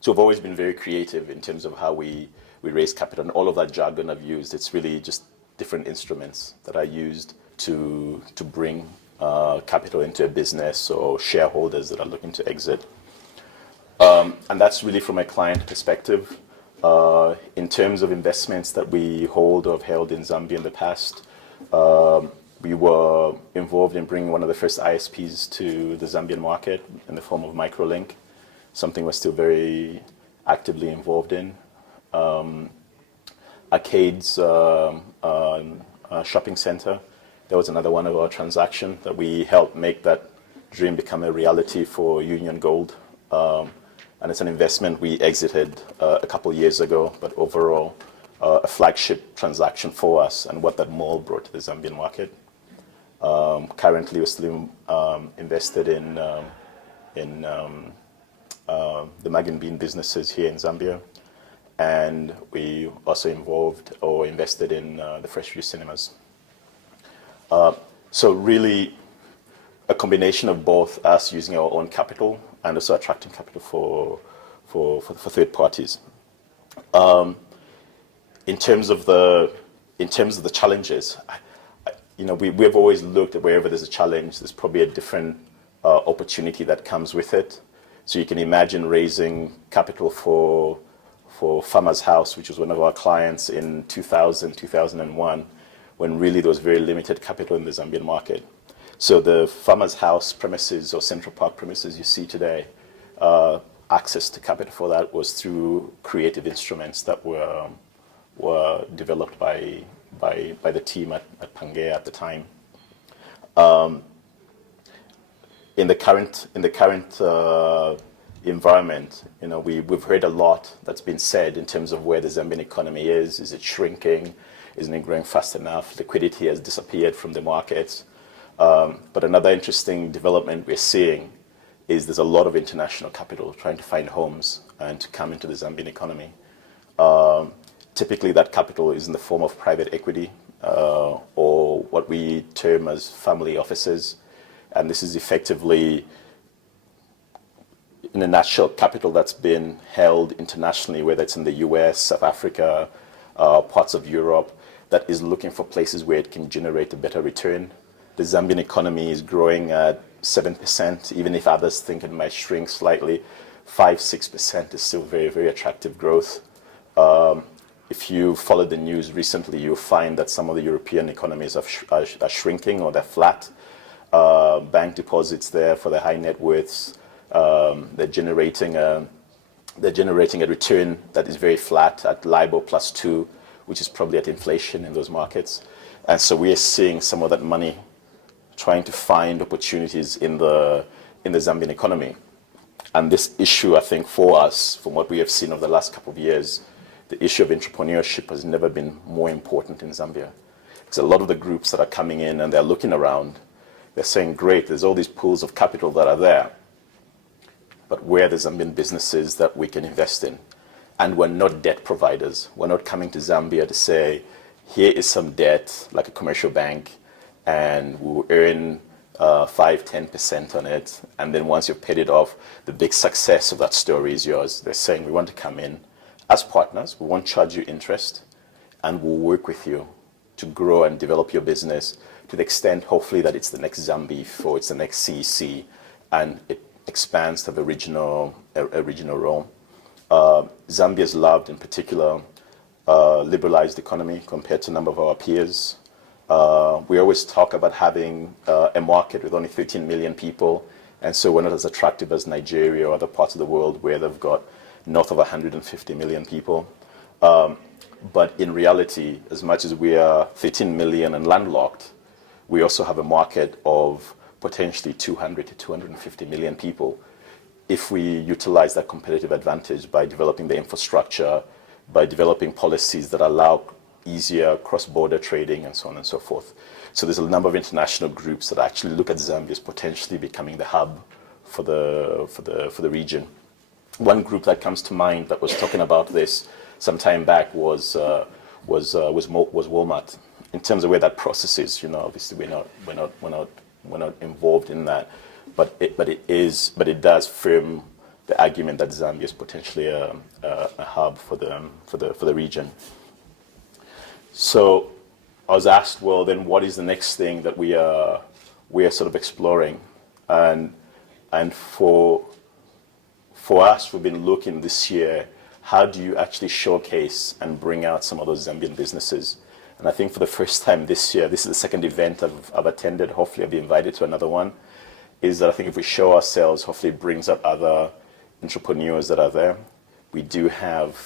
So we've always been very creative in terms of how we raise capital, and all of that jargon I've used, it's really just different instruments that are used to bring capital into a business or shareholders that are looking to exit. And that's really from a client perspective. In terms of investments that we hold or have held in Zambia in the past, we were involved in bringing one of the first ISPs to the Zambian market in the form of Microlink, something we're still very actively involved in. Arcades shopping center, that was another one of our transactions that we helped make that dream become a reality for Union Gold. And it's an investment we exited a couple years ago, but overall a flagship transaction for us and what that mall brought to the Zambian market. Currently, we're still invested in the Mag and Bean businesses here in Zambia, and we also involved or invested in the Fresh View Cinemas. So really, a combination of both us using our own capital and also attracting capital for third parties. In terms of the challenges, we've always looked at wherever there's a challenge, there's probably a different opportunity that comes with it. So you can imagine raising capital for Farmers House, which was one of our clients in 2000, 2001, when really there was very limited capital in the Zambian market. So the Farmers House premises or Central Park premises you see today, access to capital for that was through creative instruments that were developed by the team at Pangaea at the time. In the current environment, we've heard a lot that's been said in terms of where the Zambian economy is. Is it shrinking? Isn't it growing fast enough? Liquidity has disappeared from the markets. But another interesting development we're seeing is there's a lot of international capital trying to find homes and to come into the Zambian economy. Typically, that capital is in the form of private equity or what we term as family offices. And this is effectively, in a nutshell, capital that's been held internationally, whether it's in the US, South Africa, parts of Europe, that is looking for places where it can generate a better return. The Zambian economy is growing at 7%, even if others think it might shrink slightly. 5-6% is still very, very attractive growth. If you follow the news recently, you'll find that some of the European economies are shrinking or they're flat. Bank deposits there for the high net worths, they're generating a return that is very flat at LIBOR +2, which is probably at inflation in those markets. And so we are seeing some of that money trying to find opportunities in the Zambian economy. And this issue, I think, for us, from what we have seen over the last couple of years, the issue of entrepreneurship has never been more important in Zambia. Because a lot of the groups that are coming in and they're looking around, they're saying, great, there's all these pools of capital that are there, but where are the Zambian businesses that we can invest in? And we're not debt providers. We're not coming to Zambia to say, here is some debt, like a commercial bank, and we'll earn 5-10% on it. And then once you've paid it off, the big success of that story is yours. They're saying, we want to come in as partners, we won't charge you interest, and we'll work with you to grow and develop your business to the extent, hopefully, that it's the next Zambia or it's the next CEC, and it expands to the regional role. Zambia's loved, in particular, liberalized economy compared to a number of our peers. We always talk about having a market with only 13 million people, and so we're not as attractive as Nigeria or other parts of the world where they've got north of 150 million people. But in reality, as much as we are 13 million and landlocked, we also have a market of potentially 200 to 250 million people if we utilize that competitive advantage by developing the infrastructure, by developing policies that allow easier cross-border trading and so on and so forth. So there's a number of international groups that actually look at Zambia as potentially becoming the hub for the region. One group that comes to mind that was talking about this some time back was Walmart. In terms of where that process is, obviously we're not involved in that, but it does firm the argument that Zambia is potentially a hub for the region. So I was asked, well, then what is the next thing that we are sort of exploring? And for us, we've been looking this year, how do you actually showcase and bring out some of those Zambian businesses? And I think for the first time this year, this is the second event I've attended, hopefully I'll be invited to another one, is that I think if we show ourselves, hopefully it brings out other entrepreneurs that are there. We do have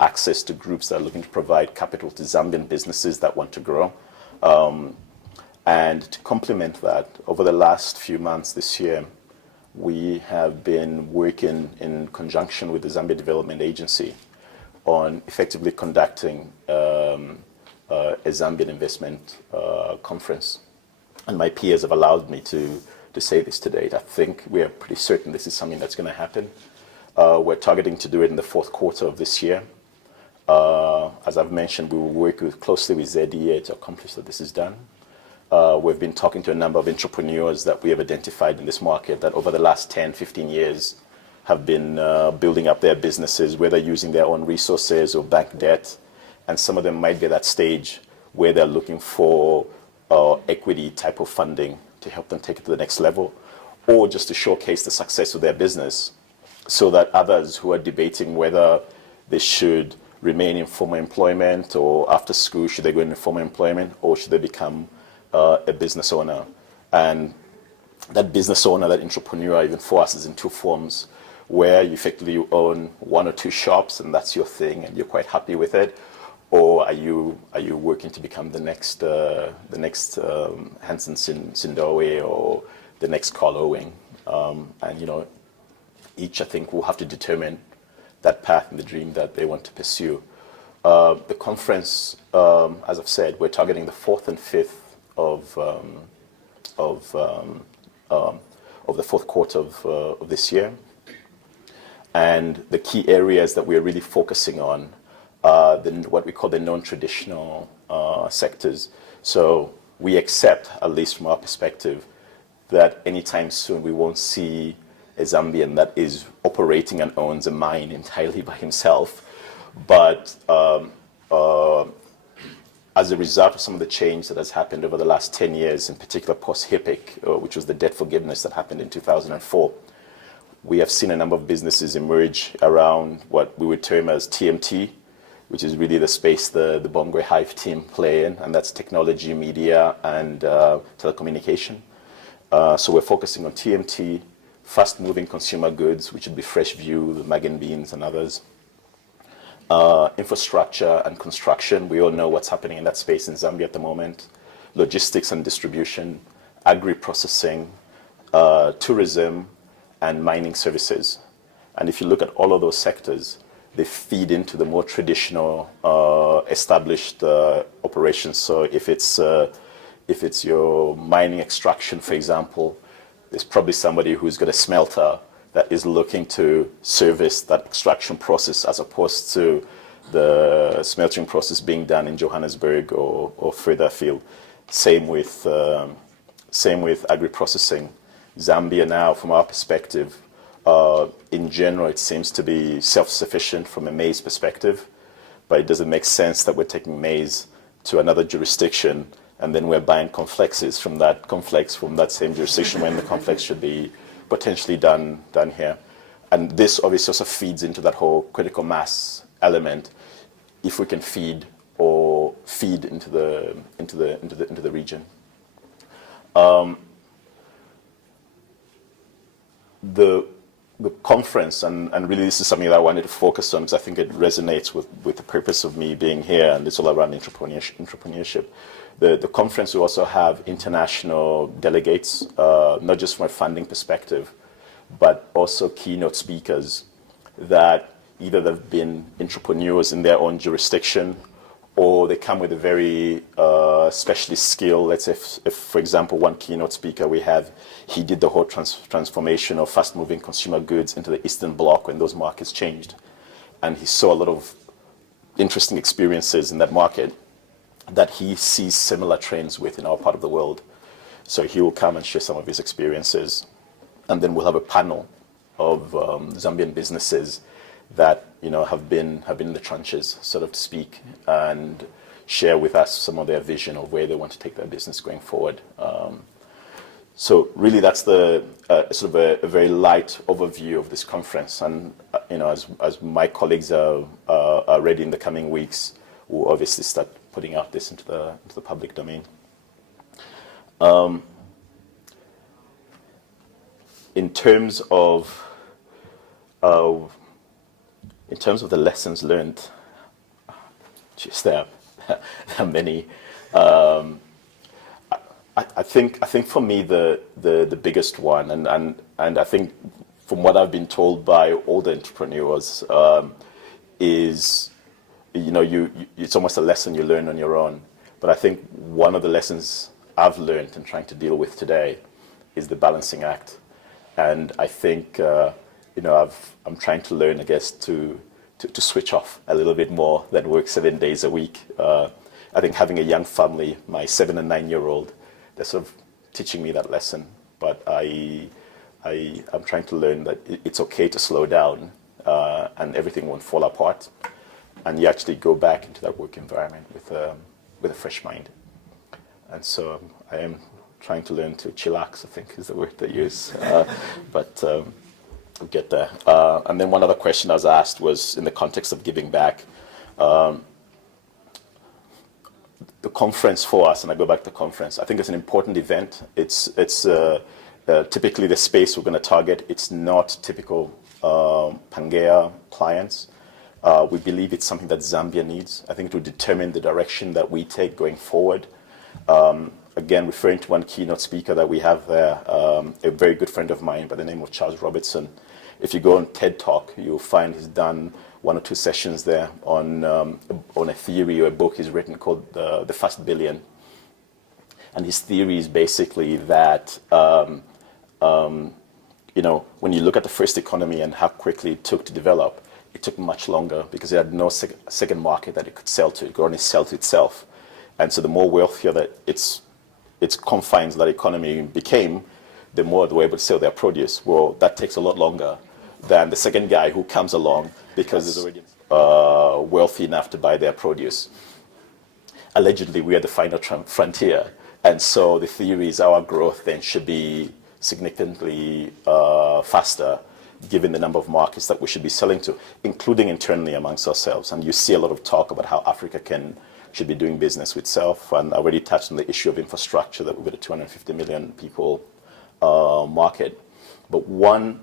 access to groups that are looking to provide capital to Zambian businesses that want to grow. And to complement that, over the last few months this year, we have been working in conjunction with the Zambia Development Agency on effectively conducting a Zambian investment conference. And my peers have allowed me to say this to date. I think we are pretty certain this is something that's going to happen. We're targeting to do it in the fourth quarter of this year. As I've mentioned, we will work closely with ZDA to accomplish that this is done. We've been talking to a number of entrepreneurs that we have identified in this market that over the last 10, 15 years have been building up their businesses, whether using their own resources or bank debt. And some of them might be at that stage where they're looking for equity type of funding to help them take it to the next level, or just to showcase the success of their business so that others who are debating whether they should remain in formal employment or after school, should they go into formal employment or should they become a business owner. And that business owner, that entrepreneur, even for us, is in two forms, where you effectively own one or two shops and that's your thing and you're quite happy with it, or are you working to become the next Hanson Sindowe or the next Carl Owing? And each, I think, will have to determine that path and the dream that they want to pursue. The conference, as I've said, we're targeting the 4th and 5th of the fourth quarter of this year. And the key areas that we're really focusing on are what we call the non-traditional sectors. So we accept, at least from our perspective, that anytime soon we won't see a Zambian that is operating and owns a mine entirely by himself. But as a result of some of the change that has happened over the last 10 years, in particular post-HIPIC, which was the debt forgiveness that happened in 2004, we have seen a number of businesses emerge around what we would term as TMT, which is really the space the Bongohive team play in, and that's technology, media, and telecommunication. So we're focusing on TMT, fast-moving consumer goods, which would be Freshview, the Mag and Beans, and others. Infrastructure and construction, we all know what's happening in that space in Zambia at the moment. Logistics and distribution, agri-processing, tourism, and mining services. And if you look at all of those sectors, they feed into the more traditional established operations. So if it's your mining extraction, for example, there's probably somebody who's got a smelter that is looking to service that extraction process as opposed to the smelting process being done in Johannesburg or further afield. Same with agri-processing. Zambia now, from our perspective, in general, it seems to be self-sufficient from a maize perspective, but it doesn't make sense that we're taking maize to another jurisdiction and then we're buying complexes from that same jurisdiction when the complex should be potentially done here. And this obviously also feeds into that whole critical mass element. If we can feed into the region. The conference, and really this is something that I wanted to focus on because I think it resonates with the purpose of me being here, and it's all around entrepreneurship. The conference will also have international delegates, not just from a funding perspective, but also keynote speakers that either they've been entrepreneurs in their own jurisdiction or they come with a very specialist skill. Let's say, if, for example, one keynote speaker we have, he did the whole transformation of fast-moving consumer goods into the Eastern Bloc when those markets changed. And he saw a lot of interesting experiences in that market that he sees similar trends with in our part of the world. So he will come and share some of his experiences. And then we'll have a panel Zambian businesses that have been in the trenches, so to speak, and share with us some of their vision of where they want to take their business going forward. So really, that's the sort of a very light overview of this conference. And as my colleagues are ready in the coming weeks, we'll obviously start putting out this into the public domain. In terms of the lessons learned, there are many. I think for me the biggest one, and I think from what I've been told by all the entrepreneurs, is it's almost a lesson you learn on your own. But I think one of the lessons I've learned and trying to deal with today is the balancing act. And I think I'm trying to learn, I guess, to switch off a little bit more than work 7 days a week. I think having a young family, my 7 and 9-year-old, they're sort of teaching me that lesson. But I'm trying to learn that it's okay to slow down, and everything won't fall apart, and you actually go back into that work environment with a fresh mind. And so I am trying to learn to chillax, I think is the word they use. But we'll get there. And then one other question I was asked was in the context of giving back. The conference for us, and I go back to the conference, I think it's an important event. It's typically the space we're going to target. It's not typical Pangaea clients. We believe it's something that Zambia needs. I think it will determine the direction that we take going forward. Again, referring to one keynote speaker that we have there, a very good friend of mine by the name of Charles Robertson. If you go on TED Talk, you'll find he's done 1 or 2 sessions there on a theory or a book he's written called The First Billion. And his theory is basically that, when you look at the first economy and how quickly it took to develop, it took much longer because it had no second market that it could sell to. It could only sell to itself. And so the more wealthier that its confines of that economy became, the more they were able to sell their produce. Well, that takes a lot longer than the second guy who comes along because he's already wealthy enough to buy their produce. Allegedly, we are the final frontier. And so the theory is our growth then should be significantly faster given the number of markets that we should be selling to, including internally amongst ourselves. And you see a lot of talk about how Africa should be doing business with itself. And I already touched on the issue of infrastructure, that we've got a 250 million people market. But one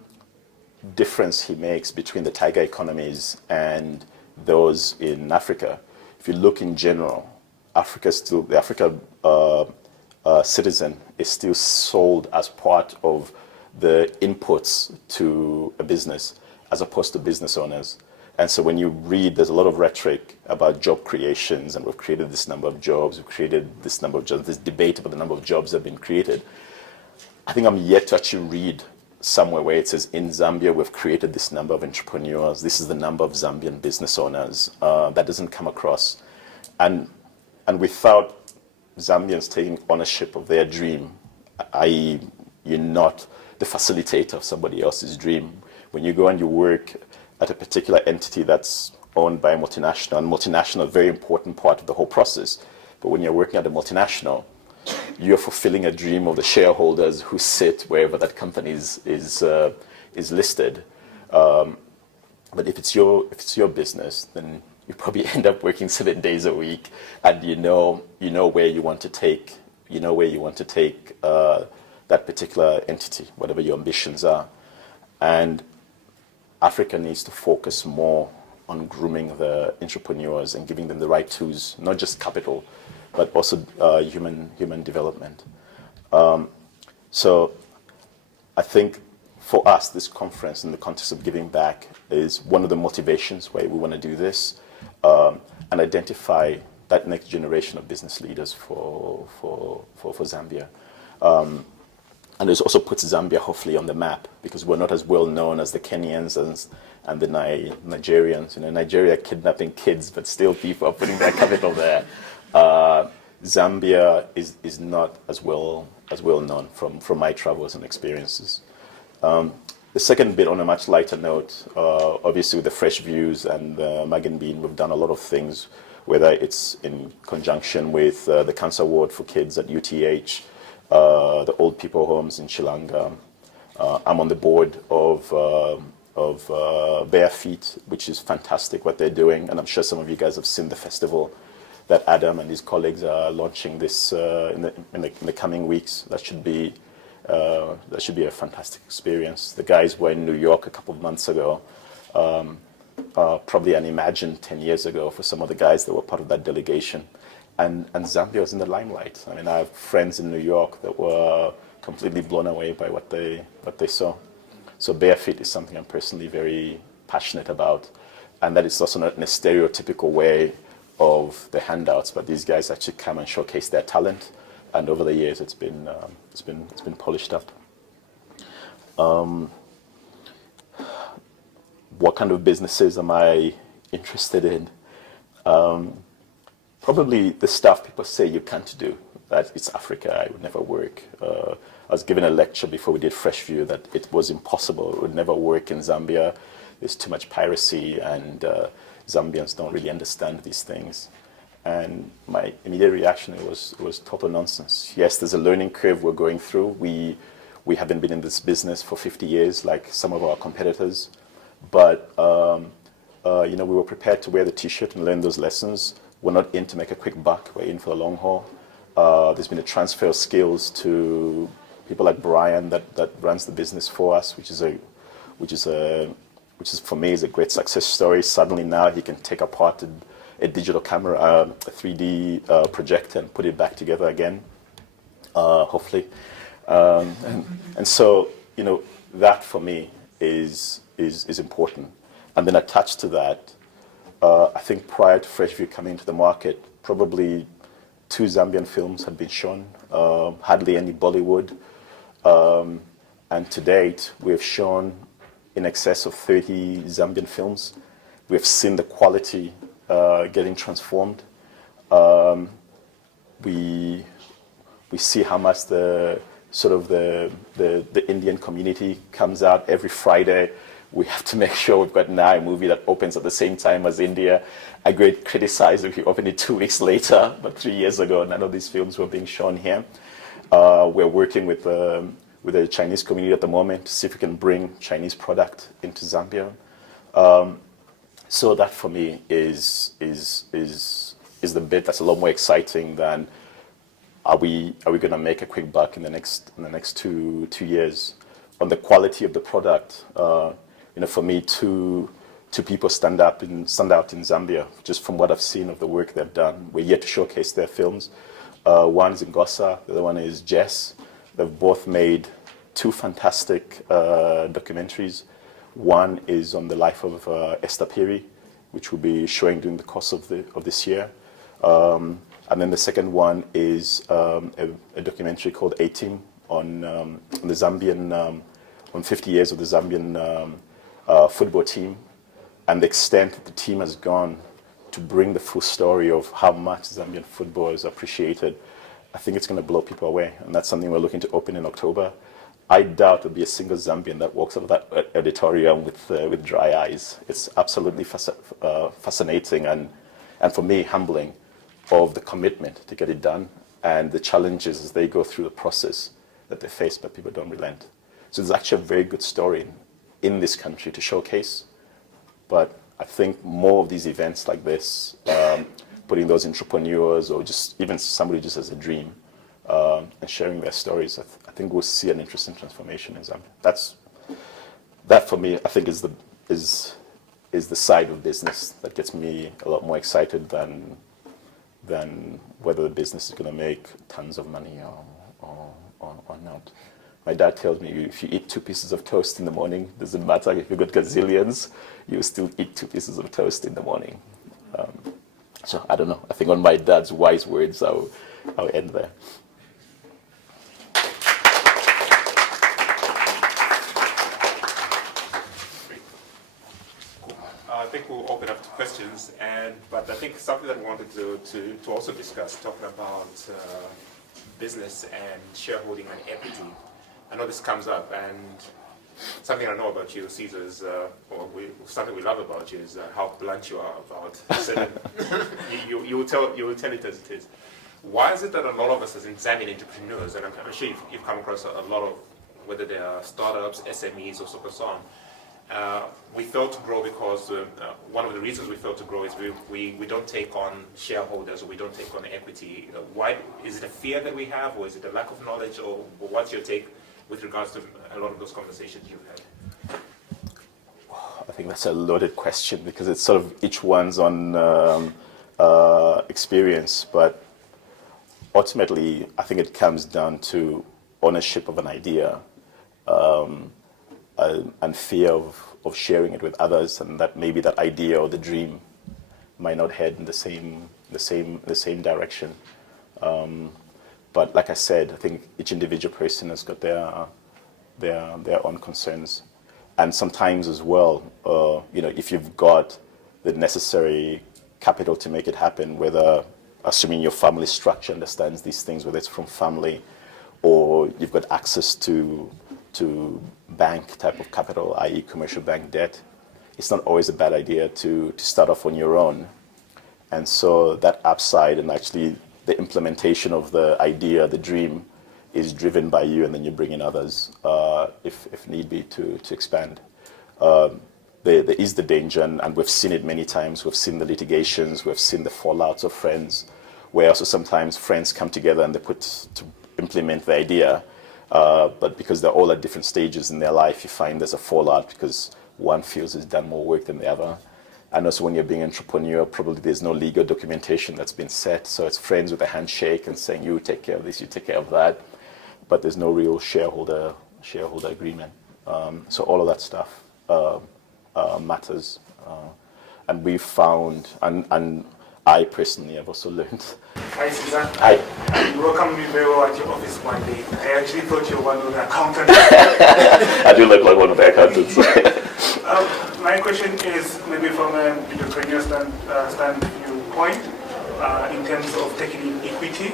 difference he makes between the tiger economies and those in Africa, if you look in general, the Africa citizen is still sold as part of the inputs to a business as opposed to business owners. And so when you read, there's a lot of rhetoric about job creations, and we've created this number of jobs, we've created this number of jobs, this debate about the number of jobs that have been created. I think I'm yet to actually read somewhere where it says, in Zambia, we've created this number of entrepreneurs, this is the number of Zambian business owners. That doesn't come across. And without Zambians taking ownership of their dream, i.e., you're not the facilitator of somebody else's dream. When you go and you work at a particular entity that's owned by a multinational, and multinational is a very important part of the whole process. But when you're working at a multinational, you're fulfilling a dream of the shareholders who sit wherever that company is listed. But if it's your business, then you probably end up working 7 days a week, and you know where you want to take that particular entity, whatever your ambitions are. And Africa needs to focus more on grooming the entrepreneurs and giving them the right tools, not just capital, but also human development. So I think for us, this conference in the context of giving back is one of the motivations why we want to do this, and identify that next generation of business leaders for Zambia. And it also puts Zambia hopefully on the map, because we're not as well known as the Kenyans and the Nigerians. Nigeria kidnapping kids, but still people are putting their capital there. Zambia is not as well known from my travels and experiences. The second bit, on a much lighter note, obviously with the Fresh Views and Mag and Bean, we've done a lot of things, whether it's in conjunction with the Cancer Ward for Kids at UTH, the Old People Homes in Chilanga. I'm on the board of Bare Feet, which is fantastic what they're doing, and I'm sure some of you guys have seen the festival that Adam and his colleagues are launching this in the coming weeks. That should be a fantastic experience. The guys were in New York a couple of months ago, probably unimagined 10 years ago for some of the guys that were part of that delegation. And Zambia was in the limelight. I mean, I have friends in New York that were completely blown away by what they saw. So Bare Feet is something I'm personally very passionate about, and that is also not in a stereotypical way of the handouts, but these guys actually come and showcase their talent, and over the years it's been polished up. What kind of businesses am I interested in? Probably the stuff people say you can't do. That it's Africa, it would never work. I was given a lecture before we did Fresh View that it was impossible, it would never work in Zambia. There's too much piracy, and Zambians don't really understand these things. And my immediate reaction was total nonsense. Yes, there's a learning curve we're going through. We haven't been in this business for 50 years like some of our competitors, but we were prepared to wear the T-shirt and learn those lessons. We're not in to make a quick buck. We're in for the long haul. There's been a transfer of skills to people like Brian that runs the business for us, which is for me is a great success story. Suddenly now he can take apart a digital camera, a 3D projector, and put it back together again, hopefully. And so that for me is important. And then attached to that, I think prior to Fresh View coming into the market, probably 2 Zambian films had been shown, hardly any Bollywood. And to date, we have shown in excess of 30 Zambian films. We have seen the quality getting transformed. We see how much the Indian community comes out every Friday. We have to make sure we've got now a movie that opens at the same time as India. I get criticized if we open it 2 weeks later, but 3 years ago, none of these films were being shown here. We're working with the Chinese community at the moment to see if we can bring Chinese product into Zambia. So that for me is the bit that's a lot more exciting than are we going to make a quick buck in the next two years on the quality of the product. For me, two people stand out in Zambia just from what I've seen of the work they've done. We're yet to showcase their films. One is Ngosa, the other one is Jess. They've both made 2 fantastic documentaries. One is on the life of Esther Piri, which will be showing during the course of this year. And then the second one is a documentary called A-Team on the Zambian, on 50 years of the Zambian football team, and the extent that the team has gone to bring the full story of how much Zambian football is appreciated. I think it's going to blow people away, and that's something we're looking to open in October. I doubt there'll be a single Zambian that walks out of that auditorium with dry eyes. It's absolutely fascinating and for me, humbling of the commitment to get it done and the challenges as they go through the process that they face, but people don't relent. So there's actually a very good story in this country to showcase, but I think more of these events like this, putting those entrepreneurs or just even somebody just as a dream and sharing their stories, I think we'll see an interesting transformation in Zambia. That for me, I think is the side of business that gets me a lot more excited than whether the business is going to make tons of money or not. My dad tells me if you eat 2 pieces of toast in the morning, doesn't matter if you've got gazillions, you still eat 2 pieces of toast in the morning. So I don't know. I think on my dad's wise words, I'll end there. I think we'll open up to questions, but I think something that we wanted to also discuss, talking about business and shareholding and equity. I know this comes up, and something I know about you, Ceasar, is, something we love about you is how blunt you are about certain. you will tell it as it is. Why is it that a lot of us as Zambian entrepreneurs, and I'm sure you've come across a lot of, whether they are startups, SMEs, or so on, we fail to grow because one of the reasons we fail to grow is we don't take on shareholders, or we don't take on equity. Why is it a fear that we have, or is it a lack of knowledge, or what's your take with regards to a lot of those conversations you've had? I think that's a loaded question because it's sort of each one's on experience, but ultimately I think it comes down to ownership of an idea. And fear of sharing it with others, and that maybe that idea or the dream might not head in the same direction. But like I said, I think each individual person has got their own concerns, and sometimes as well, if you've got the necessary capital to make it happen, whether assuming your family structure understands these things, whether it's from family or you've got access to bank type of capital, i.e. commercial bank debt, it's not always a bad idea to start off on your own. And so that upside and actually the implementation of the idea, the dream, is driven by you, and then you bring in others if need be to expand. There is the danger, and we've seen it many times. We've seen the litigations, we've seen the fallouts of friends, where also sometimes friends come together and they put to implement the idea, but because they're all at different stages in their life, you find there's a fallout because one feels he's done more work than the other. And also when you're being an entrepreneur, probably there's no legal documentation that's been set, so it's friends with a handshake and saying, you take care of this, you take care of that, but there's no real shareholder agreement. So all of that stuff matters. And we've found, and I personally have also learned. Hi, Ceasar. Hi. You welcomed me very well at your office one day. I actually thought you were one of the accountants. I do look like one of the accountants. My question is maybe from an entrepreneur standpoint in terms of taking in equity.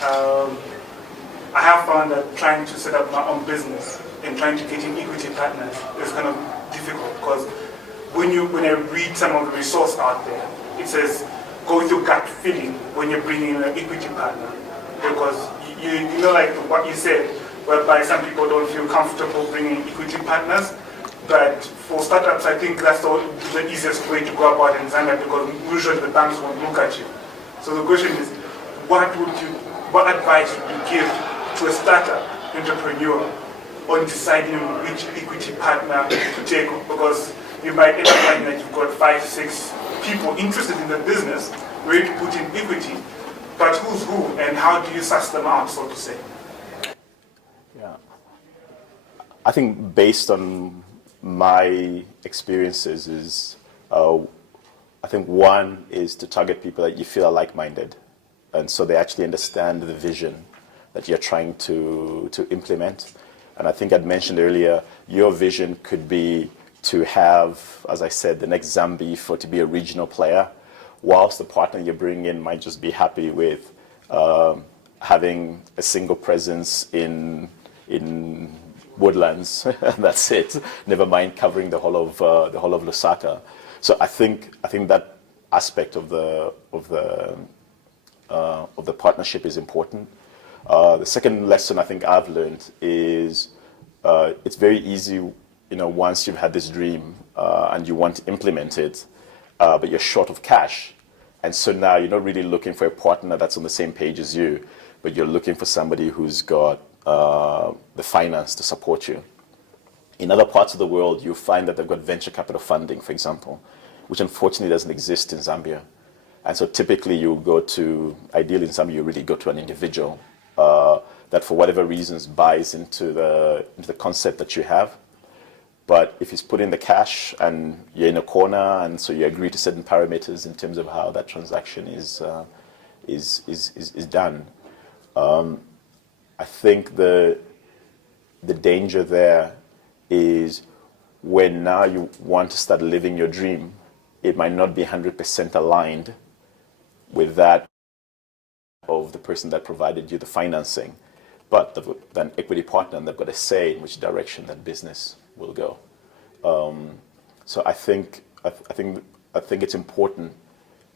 I have found that trying to set up my own business and trying to get in equity partners is kind of difficult because when I read some of the resource out there, it says go through gut feeling when you're bringing in an equity partner, because you know, like what you said, whereby some people don't feel comfortable bringing equity partners, but for startups I think that's the easiest way to go about in Zambia, because usually the banks won't look at you. So the question is, what advice would you give to a startup entrepreneur on deciding which equity partner to take, because you might end up finding that you've got 5, 6 people interested in the business, ready to put in equity, but who's who and how do you suss them out, so to say? Yeah, I think based on my experiences is, I think one is to target people that you feel are like-minded, and so they actually understand the vision that you're trying to implement. And I think I'd mentioned earlier, your vision could be to have, as I said, the next Zambia to be a regional player, whilst the partner you bring in might just be happy with having a single presence in Woodlands. That's it. Never mind covering the whole of Lusaka. So I think that aspect of the partnership is important. The second lesson I think I've learned is it's very easy, once you've had this dream and you want to implement it, but you're short of cash. And so now you're not really looking for a partner that's on the same page as you, but you're looking for somebody who's got the finance to support you. In other parts of the world, you find that they've got venture capital funding, for example, which unfortunately doesn't exist in Zambia. And so typically you go to, ideally in Zambia, you really go to an individual that for whatever reasons buys into the concept that you have. But if he's put in the cash and you're in a corner, and so you agree to certain parameters in terms of how that transaction is done, I think the danger there is when now you want to start living your dream, it might not be 100% aligned with that of the person that provided you the financing, but an equity partner, and they've got a say in which direction that business will go. So I think it's important,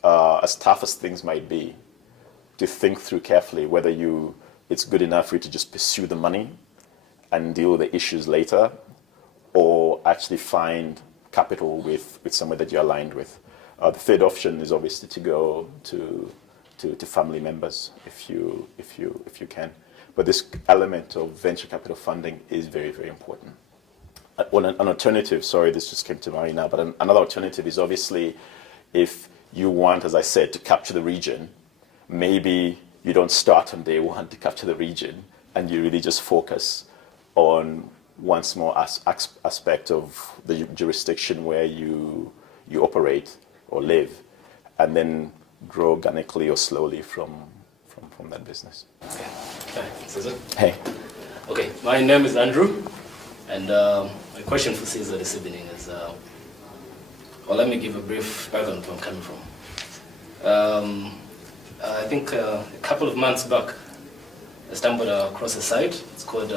as tough as things might be, to think through carefully whether it's good enough for you to just pursue the money and deal with the issues later, or actually find capital with somewhere that you're aligned with. The third option is obviously to go to family members if you can. But this element of venture capital funding is very, very important. Well, an alternative, sorry, this just came to mind now, but another alternative is obviously if you want, as I said, to capture the region, maybe you don't start on day one to capture the region, and you really just focus on one small aspect of the jurisdiction where you operate or live, and then grow organically or slowly from that business. Okay. Hi, Ceasar. Hey. Okay, my name is Andrew, and my question for Ceasar this evening is, well, let me give a brief background of where I'm coming from. I think a couple of months back, I stumbled across a site. It's called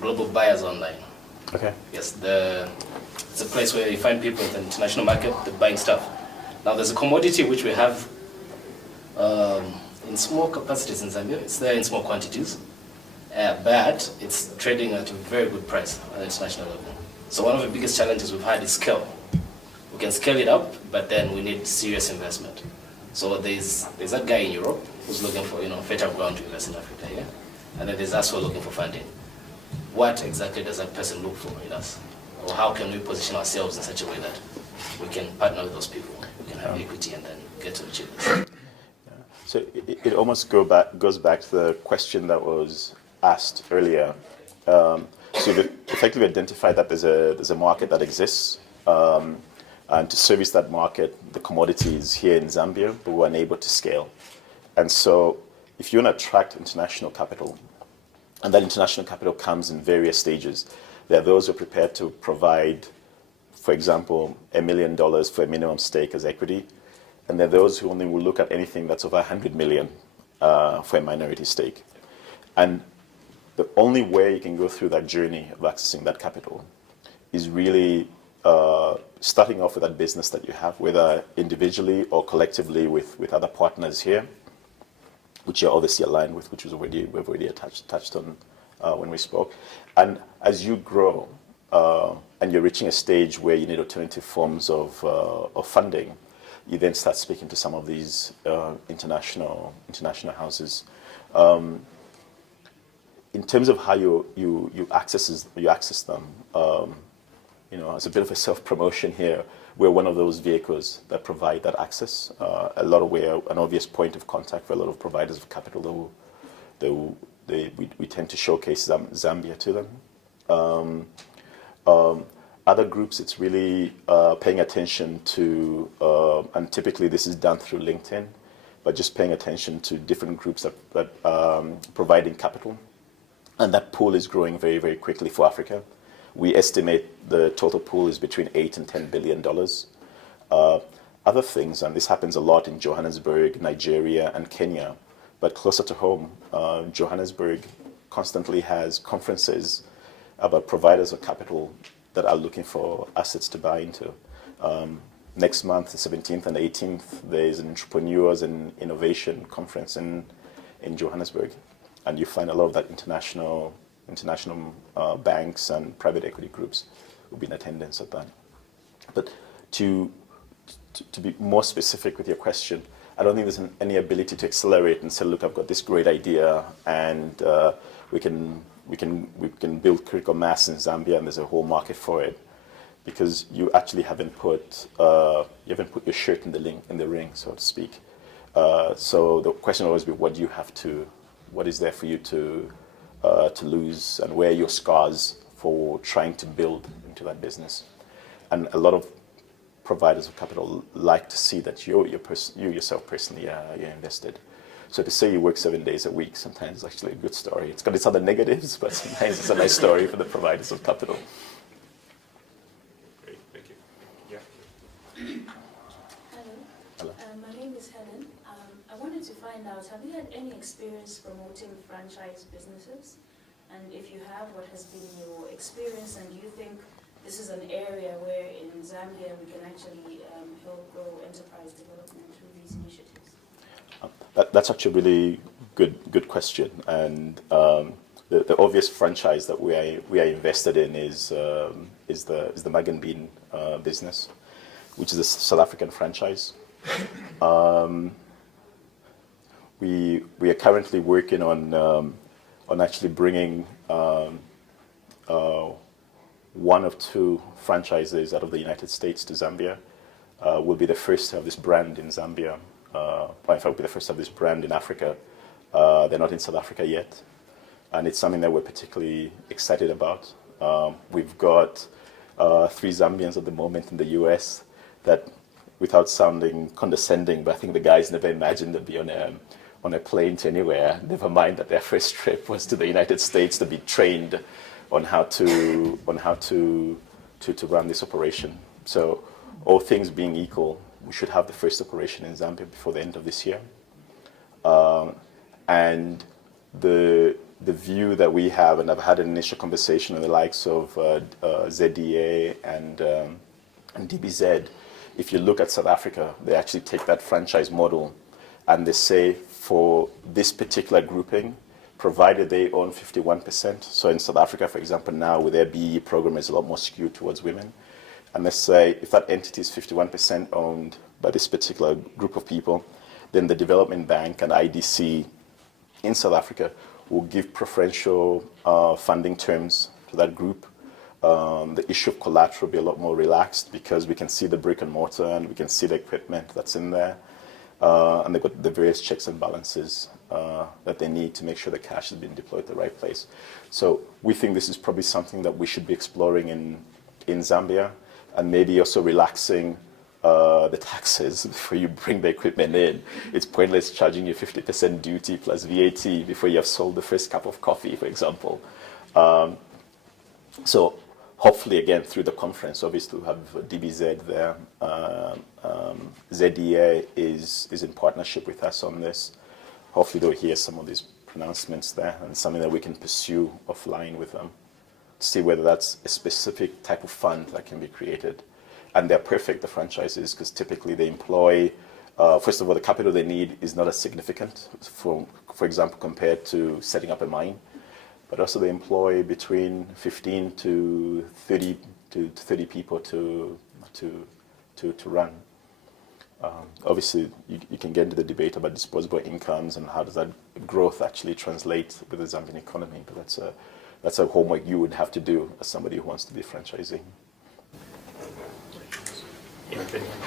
Global Buyers Online. Okay. Yes, it's a place where you find people in the international market that buying stuff. Now, there's a commodity which we have in small capacities in Zambia. It's there in small quantities, but it's trading at a very good price at the international level. So one of the biggest challenges we've had is scale. We can scale it up, but then we need serious investment. So there's that guy in Europe who's looking for fertile ground to invest in Africa here, and then there's us who are looking for funding. What exactly does that person look for in us? Or how can we position ourselves in such a way that we can partner with those people, we can have equity and then get to achieve this? So it almost goes back to the question that was asked earlier. So you've effectively identified that there's a market that exists, and to service that market, the commodity is here in Zambia, but we're unable to scale. And so if you want to attract international capital, and that international capital comes in various stages, there are those who are prepared to provide, for example, $1 million for a minimum stake as equity, and there are those who only will look at anything that's over 100 million for a minority stake. And the only way you can go through that journey of accessing that capital is really starting off with that business that you have, whether individually or collectively with other partners here, which you're obviously aligned with, which we've already touched on when we spoke. And as you grow and you're reaching a stage where you need alternative forms of funding, you then start speaking to some of these international houses. In terms of how you access them, as a bit of a self-promotion here, we're one of those vehicles that provide that access. We're an obvious point of contact for a lot of providers of capital. We tend to showcase Zambia to them. Other groups, it's really paying attention to, and typically this is done through LinkedIn, but just paying attention to different groups that providing capital. And that pool is growing very, very quickly for Africa. We estimate the total pool is between $8 and $10 billion. Other things, and this happens a lot in Johannesburg, Nigeria, and Kenya, but closer to home, Johannesburg constantly has conferences about providers of capital that are looking for assets to buy into. Next month, the 17th and 18th, there is an Entrepreneurs and Innovation Conference in Johannesburg. And you find a lot of that international banks and private equity groups will be in attendance at that. But to be more specific with your question, I don't think there's any ability to accelerate and say, look, I've got this great idea, and we can build critical mass in Zambia, and there's a whole market for it, because you actually haven't put your shirt in the ring, so to speak. So the question will always be, what is there for you to lose, and where are your scars for trying to build into that business? And a lot of providers of capital like to see that you yourself personally you're invested. So to say you work 7 days a week sometimes is actually a good story. It's got its other negatives, but sometimes it's a nice story for the providers of capital. Great, thank you. Yeah. Hello. My name is Helen. I wanted to find out, have you had any experience promoting franchise businesses? And if you have, what has been your experience, and do you think this is an area where in Zambia we can actually help grow enterprise development through these initiatives? That's actually a really good question. And the obvious franchise that we are invested in is the Mag and Bean business, which is a South African franchise. We are currently working on actually bringing one of two franchises out of the United States to Zambia. We'll be the first to have this brand in Zambia. In fact, we'll be the first to have this brand in Africa. They're not in South Africa yet. And it's something that we're particularly excited about. We've got 3 Zambians at the moment in the US that, without sounding condescending, but I think the guys never imagined they'd be on a plane to anywhere, never mind that their first trip was to the United States to be trained on how to run this operation. So all things being equal, we should have the first operation in Zambia before the end of this year. And the view that we have, and I've had an initial conversation with the likes of ZDA and DBZ, if you look at South Africa, they actually take that franchise model and they say for this particular grouping, provided they own 51%. So in South Africa, for example, now with their BE program is a lot more skewed towards women. And they say if that entity is 51% owned by this particular group of people, then the Development Bank and IDC in South Africa will give preferential funding terms to that group. The issue of collateral will be a lot more relaxed because we can see the brick and mortar and we can see the equipment that's in there. And they've got the various checks and balances that they need to make sure the cash is being deployed at the right place. So we think this is probably something that we should be exploring in Zambia, and maybe also relaxing the taxes before you bring the equipment in. It's pointless charging you 50% duty plus VAT before you have sold the first cup of coffee, for example. So hopefully, again, through the conference, obviously we have DBZ there. ZDA is in partnership with us on this. Hopefully they'll hear some of these pronouncements there and something that we can pursue offline with them to see whether that's a specific type of fund that can be created. And they're perfect, the franchises, because typically they employ, first of all, the capital they need is not as significant, for example, compared to setting up a mine. But also they employ between 15 to 30 people to run. Obviously, you can get into the debate about disposable incomes and how does that growth actually translate with the Zambian economy. But that's a homework you would have to do as somebody who wants to be franchising.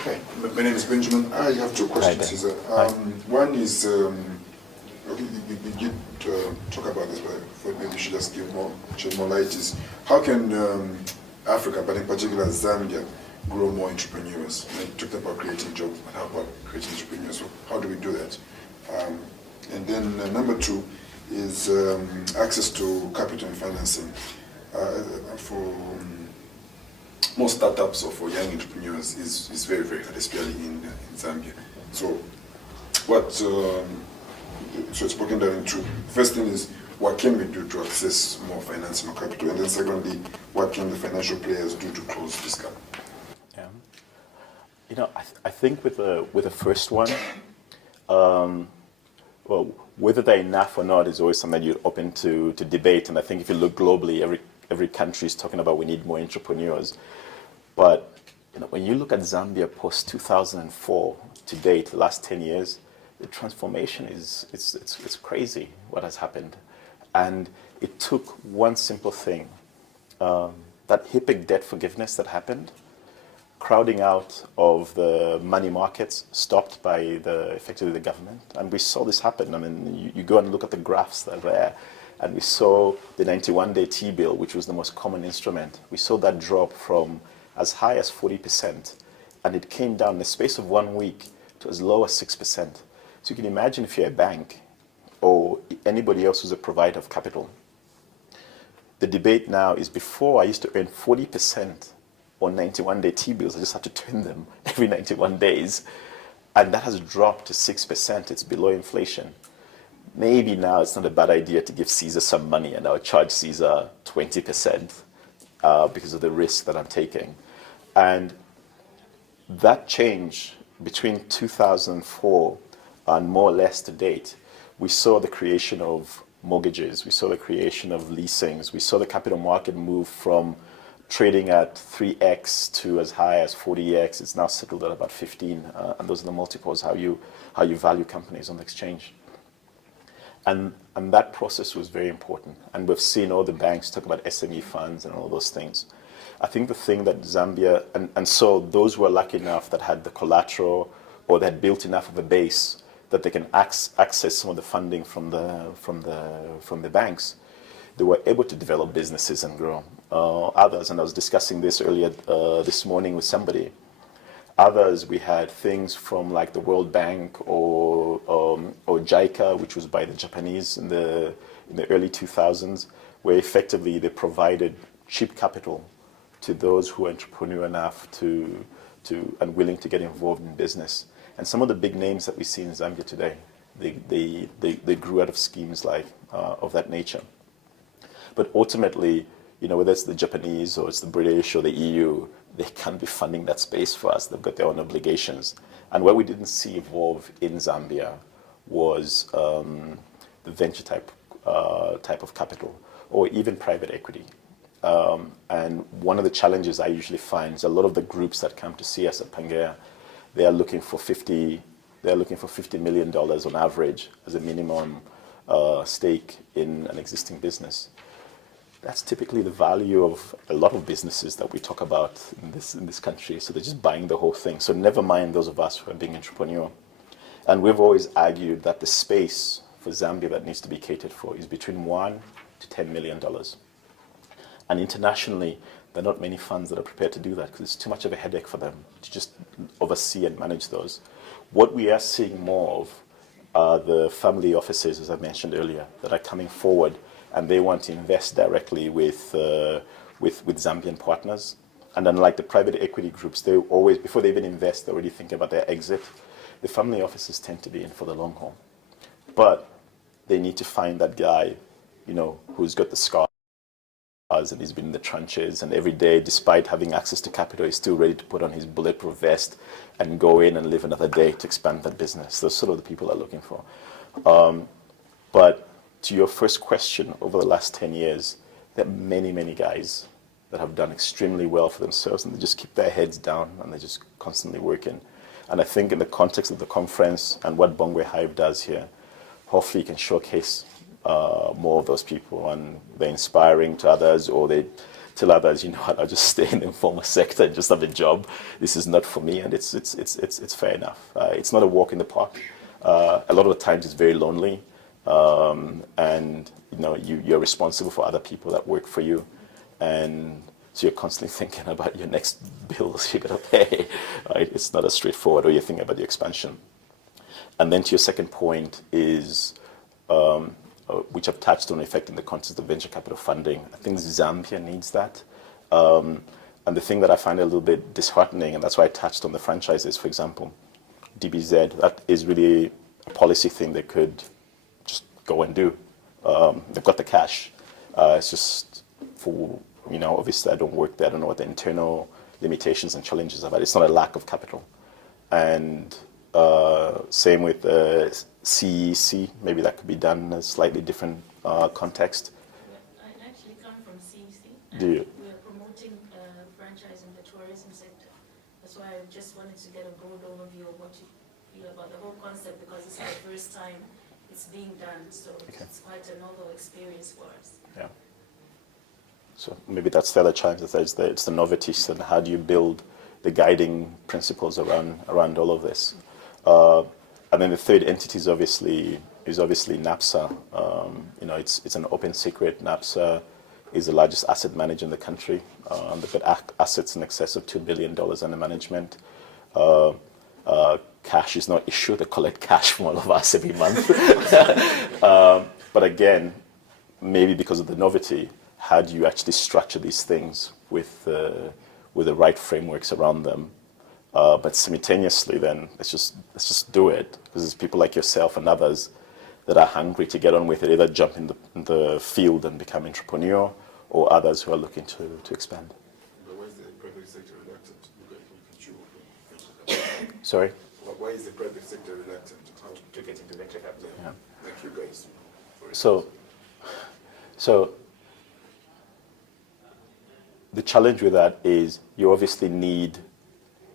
Hi, my name is Benjamin. I have 2 questions, Caesar. One is, we did talk about this, but maybe we should just shed more light, is how can Africa, but in particular Zambia, grow more entrepreneurs? You talked about creating jobs, but how about creating entrepreneurs? So how do we do that? And then number 2 is access to capital and financing for most startups or for young entrepreneurs is very, very hard, especially in Zambia. So so it's broken down into, first thing is, what can we do to access more financing or capital? And then secondly, what can the financial players do to close this gap? Yeah. I think with the first one, well, whether they're enough or not is always something you're open to debate. And I think if you look globally, every country is talking about we need more entrepreneurs. But when you look at Zambia post 2004 to date, the last 10 years, the transformation it's crazy what has happened. And it took one simple thing, that HIPC debt forgiveness that happened, crowding out of the money markets, stopped by effectively the government. And we saw this happen. I mean, you go and look at the graphs that are there, and we saw the 91-day T-bill, which was the most common instrument. We saw that drop from as high as 40%, and it came down in the space of 1 week to as low as 6%. So you can imagine if you're a bank or anybody else who's a provider of capital. The debate now is, before I used to earn 40% on 91-day T-bills, I just have to turn them every 91 days. And that has dropped to 6%. It's below inflation. maybe now it's not a bad idea to give Caesar some money and I'll charge Caesar 20% because of the risk that I'm taking. And that change between 2004 and more or less to date, we saw the creation of mortgages, we saw the creation of leasings, we saw the capital market move from trading at 3x to as high as 40x. It's now settled at about 15, and those are the multiples, how you value companies on the exchange. And that process was very important. And we've seen all the banks talk about SME funds and all those things. I think the thing that Zambia, and so those who were lucky enough that had the collateral or that had built enough of a base that they can access some of the funding from the banks, they were able to develop businesses and grow. Others, and I was discussing this earlier this morning with somebody, others, we had things from like the World Bank or JICA, which was by the Japanese in the early 2000s, where effectively they provided cheap capital to those who are entrepreneur enough to and willing to get involved in business. And some of the big names that we see in Zambia today, they grew out of schemes like of that nature. But ultimately, whether it's the Japanese or it's the British or the EU, they can't be funding that space for us. They've got their own obligations. And what we didn't see evolve in Zambia was the venture type of capital or even private equity. And one of the challenges I usually find is a lot of the groups that come to see us at Pangaea, they are looking for $50 million on average as a minimum stake in an existing business. That's typically the value of a lot of businesses that we talk about in this country. So they're just buying the whole thing. So never mind those of us who are being entrepreneur. And we've always argued that the space for Zambia that needs to be catered for is between $1 to $10 million. And internationally, there are not many funds that are prepared to do that because it's too much of a headache for them to just oversee and manage those. What we are seeing more of are the family offices, as I mentioned earlier, that are coming forward and they want to invest directly with Zambian partners. And unlike the private equity groups, they always, before they even invest, they already think about their exit. The family offices tend to be in for the long haul. But they need to find that guy, who's got the scars and he's been in the trenches, and every day, despite having access to capital, he's still ready to put on his bulletproof vest and go in and live another day to expand that business. Those sort of the people are looking for. But to your first question, over the last 10 years, there are many, many guys that have done extremely well for themselves, and they just keep their heads down and they're just constantly working. And I think in the context of the conference and what Bongohive does here, hopefully you can showcase more of those people, and they're inspiring to others, or they tell others, I'll just stay in the informal sector and just have a job. This is not for me, and it's fair enough. It's not a walk in the park. A lot of the times it's very lonely, and you're responsible for other people that work for you, and so you're constantly thinking about your next bills you're gonna pay. Right? It's not as straightforward, or you're thinking about the expansion. And then to your second point is, which I've touched on, effect in the context of venture capital funding. I think Zambia needs that. And the thing that I find a little bit disheartening, and that's why I touched on the franchises, for example, DBZ, that is really a policy thing they could just go and do. They've got the cash. It's just for, obviously I don't work there. I don't know what the internal limitations and challenges are, but it's not a lack of capital. And same with CEC, maybe that could be done in a slightly different context. I actually come from CEC. Do you? We are promoting franchise in the tourism sector. That's why I just wanted to get a broad overview of what you feel about the whole concept, because it's the first time it's being done, so it's quite a novel experience for us. Yeah. So maybe that's the other challenge. It's the novelties, and how do you build the guiding principles around all of this. And then the third entity is obviously NAPSA. It's an open secret. NAPSA is the largest asset manager in the country. They've got assets in excess of $2 billion under management. Cash is not issue. They collect cash from all of us every month. But again, maybe because of the novelty, how do you actually structure these things with the right frameworks around them? But simultaneously, then let's just do it, because there's people like yourself and others that are hungry to get on with it, either jump in the field and become entrepreneur, or others who are looking to expand. But why is the private sector reluctant? Sorry? Why is the private sector reluctant to get into venture capital? Yeah. like you guys? So the challenge with that is you obviously need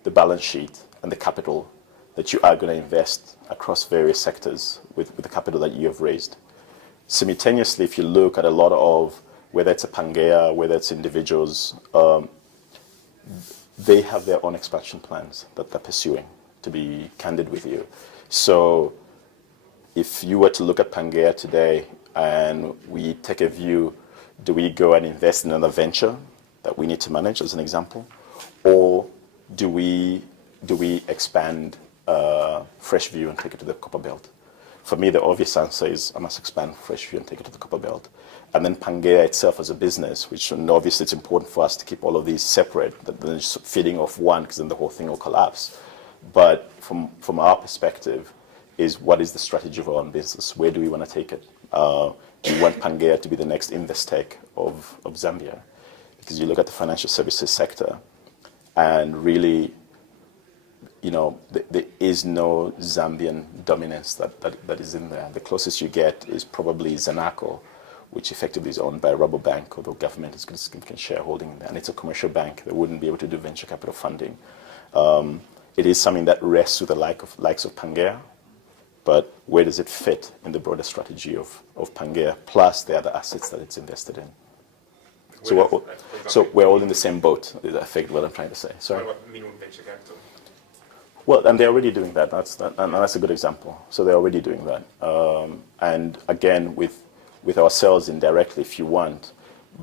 the balance sheet and the capital that you are going to invest across various sectors with the capital that you have raised. Simultaneously, if you look at a lot of, whether it's a Pangaea, whether it's individuals, they have their own expansion plans that they're pursuing, to be candid with you. So if you were to look at Pangaea today and we take a view, do we go and invest in another venture that we need to manage, as an example, or do we expand Freshview and take it to the Copper Belt? For me, the obvious answer is I must expand Freshview and take it to the Copper Belt. And then Pangaea itself as a business, which obviously it's important for us to keep all of these separate, that then just feeding off one, because then the whole thing will collapse. But from our perspective, is what is the strategy of our own business? Where do we want to take it? Do we want Pangaea to be the next Investec of Zambia? Because you look at the financial services sector, and really, there is no Zambian dominance that is in there. The closest you get is probably Zanaco, which effectively is owned by a rubber bank, although government is significant shareholding in there. And it's a commercial bank that wouldn't be able to do venture capital funding. It is something that rests with the likes of Pangaea, but where does it fit in the broader strategy of Pangaea, plus the other assets that it's invested in? So we're all in the same boat, is effectively what I'm trying to say. Sorry? What about minimum venture capital? Well, and they're already doing that. That's a good example. So they're already doing that. And again, with ourselves indirectly, if you want,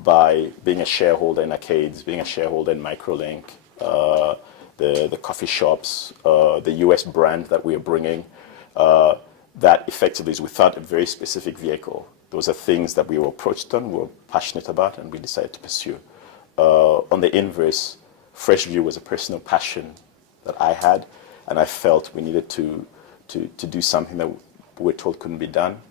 by being a shareholder in Arcades, being a shareholder in Microlink, the coffee shops, the US brand that we are bringing, that effectively is without a very specific vehicle. Those are things that we were approached on, we were passionate about, and we decided to pursue. On the inverse, Freshview was a personal passion that I had, and I felt we needed to do something that we were told couldn't be done.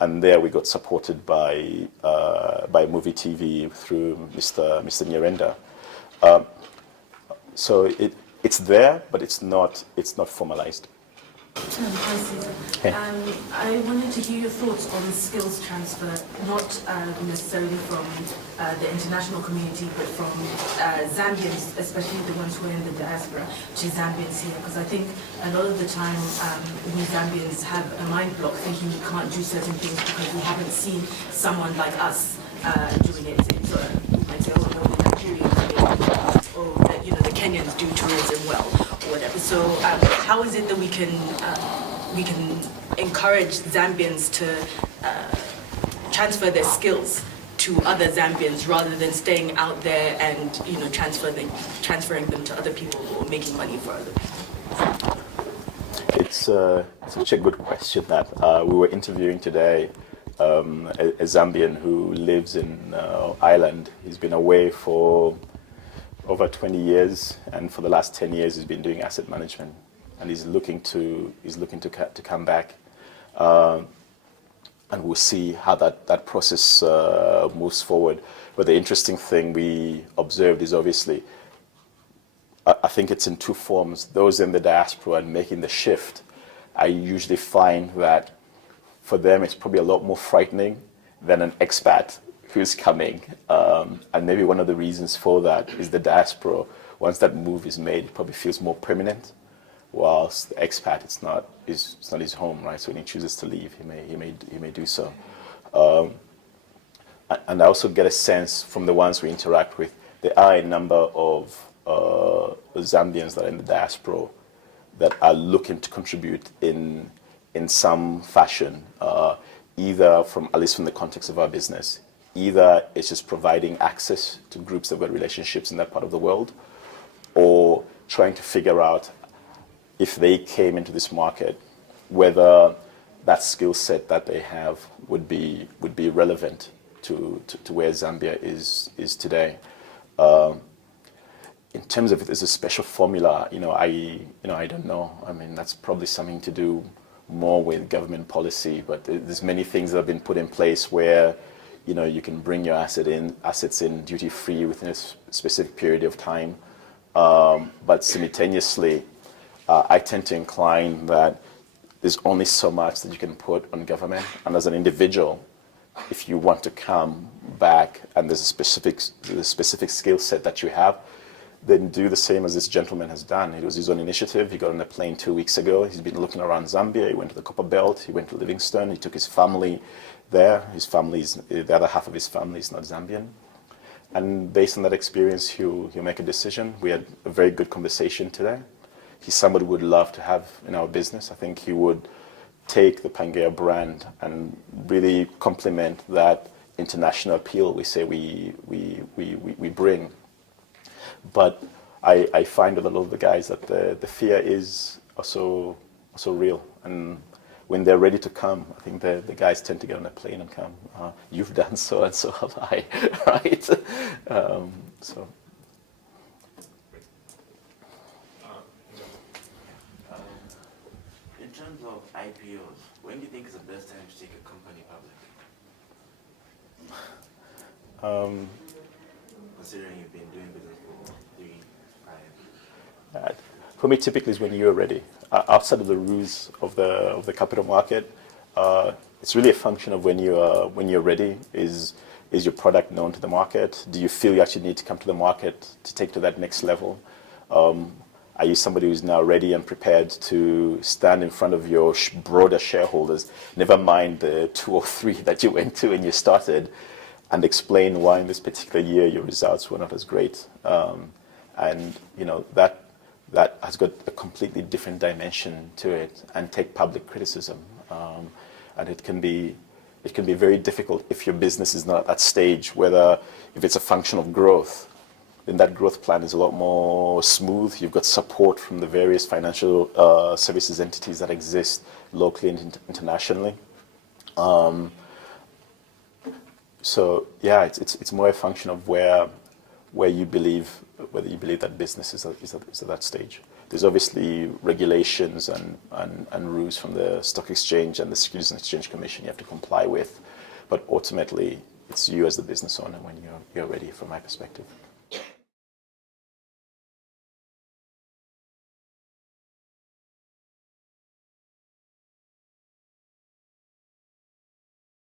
And there we got supported by Movie TV through Mr. Nyirenda. So it's there, but it's not formalized. Hi, Caesar. Hey. I wanted to hear your thoughts on skills transfer, not necessarily from the international community, but from Zambians, especially the ones who are in the diaspora, which is Zambians here. Because I think a lot of the time we Zambians have a mind block thinking we can't do certain things because we haven't seen someone like us doing it. So we might say, oh, no, the Nigerians, or the Kenyans do tourism well, or whatever. So how is it that we can encourage Zambians to transfer their skills to other Zambians rather than staying out there and transferring them to other people or making money for other people? It's such a good question that we were interviewing today a Zambian who lives in Ireland. He's been away for over 20 years, and for the last 10 years he's been doing asset management, and he's looking to come back, and we'll see how that process moves forward. But the interesting thing we observed is obviously, I think it's in two forms. Those in the diaspora and making the shift, I usually find that for them it's probably a lot more frightening than an expat who's coming. And maybe one of the reasons for that is the diaspora, once that move is made, it probably feels more permanent, whilst the expat, it's not his home, right? So when he chooses to leave, he may do so. And I also get a sense from the ones we interact with, there are a number of Zambians that are in the diaspora that are looking to contribute in some fashion, either from, at least from the context of our business, either it's just providing access to groups that have got relationships in that part of the world, or trying to figure out if they came into this market, whether that skill set that they have would be relevant to where Zambia is today. In terms of if there's a special formula, I don't know. I mean, that's probably something to do more with government policy, but there's many things that have been put in place where, you know, you can bring your assets in duty free within a specific period of time. But simultaneously, I tend to incline that there's only so much that you can put on government, and as an individual, if you want to come back and there's a specific skill set that you have, then do the same as this gentleman has done. It was his own initiative. He got on a plane 2 weeks ago. He's been looking around Zambia. He went to the Copper Belt. He went to Livingstone. He took his family there. The other half of his family is not Zambian. And based on that experience, he'll make a decision. We had a very good conversation today. He's somebody we would love to have in our business. I think he would take the Pangaea brand and really complement that international appeal we say we bring. But I find with a lot of the guys that the fear is also real. And when they're ready to come, I think the guys tend to get on a plane and come. You've done so, and so have I, right? So. In terms of IPOs, when do you think is the best time to take a company public? Considering you've been doing business for 3, 5. For me, typically is when you're ready. Outside of the rules of the capital market, it's really a function of when you're ready. Is your product known to the market? Do you feel you actually need to come to the market to take to that next level? Are you somebody who's now ready and prepared to stand in front of your broader shareholders, never mind the 2 or 3 that you went to when you started, and explain why in this particular year your results were not as great? And you know that has got a completely different dimension to it, and take public criticism. And it can be very difficult if your business is not at that stage, if it's a function of growth, then that growth plan is a lot more smooth. You've got support from the various financial services entities that exist locally and internationally. So yeah, it's more a function of whether you believe that business is at that stage. There's obviously regulations and rules from the Stock Exchange and the Securities and Exchange Commission you have to comply with, but ultimately it's you as the business owner when you're ready, from my perspective.